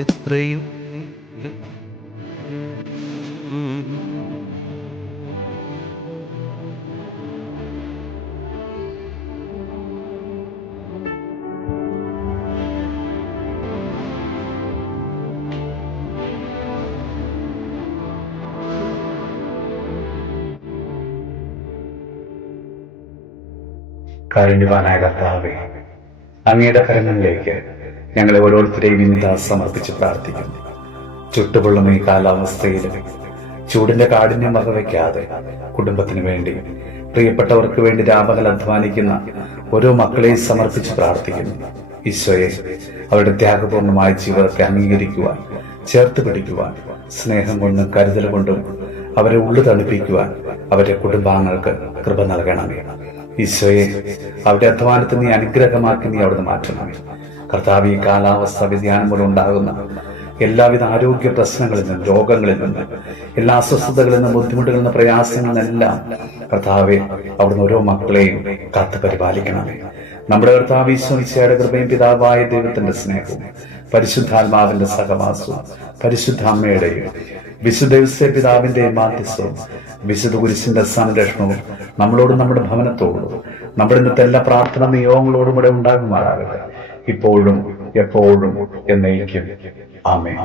എത്രയും കാരുണ്യവാനായ കർത്താവേ, അങ്ങയുടെ കരങ്ങളിലേക്ക് ഞങ്ങളെ ഓരോരുത്തരെയും ഇന്നിതാ സമർപ്പിച്ച് പ്രാർത്ഥിക്കുന്നു. ചുട്ടുപൊള്ളുന്ന ഈ കാലാവസ്ഥയിൽ ചൂടിന്റെ കാഠിന്യം വകവയ്ക്കാതെ കുടുംബത്തിന് വേണ്ടി, പ്രിയപ്പെട്ടവർക്ക് വേണ്ടി രാപകൽ അധ്വാനിക്കുന്ന ഓരോ മക്കളെയും സമർപ്പിച്ച് പ്രാർത്ഥിക്കുന്നു. ഈശോയെ, അവരുടെ ത്യാഗപൂർണമായ ജീവിതത്തെ അംഗീകരിക്കുവാൻ, ചേർത്ത് പിടിക്കുവാൻ, സ്നേഹം കൊണ്ടും കരുതൽ കൊണ്ടും അവരെ ഉള്ളു തണുപ്പിക്കുവാൻ അവരുടെ കുടുംബാംഗങ്ങൾക്ക് കൃപ നൽകണമേ. ഈശോയെ, അവരുടെ അധ്വാനത്തെ നീ അനുഗ്രഹമാക്കി നീ അവിടുന്ന് മാറ്റണമേ. കർത്താവ്, ഈ കാലാവസ്ഥ വ്യതിയാനം മൂലം ഉണ്ടാകുന്ന എല്ലാവിധ ആരോഗ്യ പ്രശ്നങ്ങളിൽ നിന്നും, രോഗങ്ങളിൽ നിന്നും, എല്ലാ അസ്വസ്ഥതകളിൽ നിന്നും, ബുദ്ധിമുട്ടുകളിൽ നിന്നും, പ്രയാസങ്ങളിൽ നിന്നെല്ലാം കർത്താവെ അവിടുന്ന് ഓരോ മക്കളെയും കാത്തു പരിപാലിക്കണമേ. നമ്മുടെ കർത്താവ് ഈശോയുടെ കൃപയും പിതാവായ ദൈവത്തിന്റെ സ്നേഹവും പരിശുദ്ധാത്മാവിന്റെ സഹവാസവും പരിശുദ്ധ അമ്മയുടെയും വിശുദ്ധ പിതാവിന്റെയും മാധ്യസ്ഥവും വിശുദ്ധ കുരിശിന്റെ സംരക്ഷണവും നമ്മളോടും നമ്മുടെ ഭവനത്തോടും നമ്മുടെ ഇന്നത്തെ എല്ലാ പ്രാർത്ഥന നിയോഗങ്ങളോടും കൂടെ ഉണ്ടാകുമാറാകട്ടെ, ഇപ്പോഴും എപ്പോഴും എന്നേക്കും. ആമേൻ.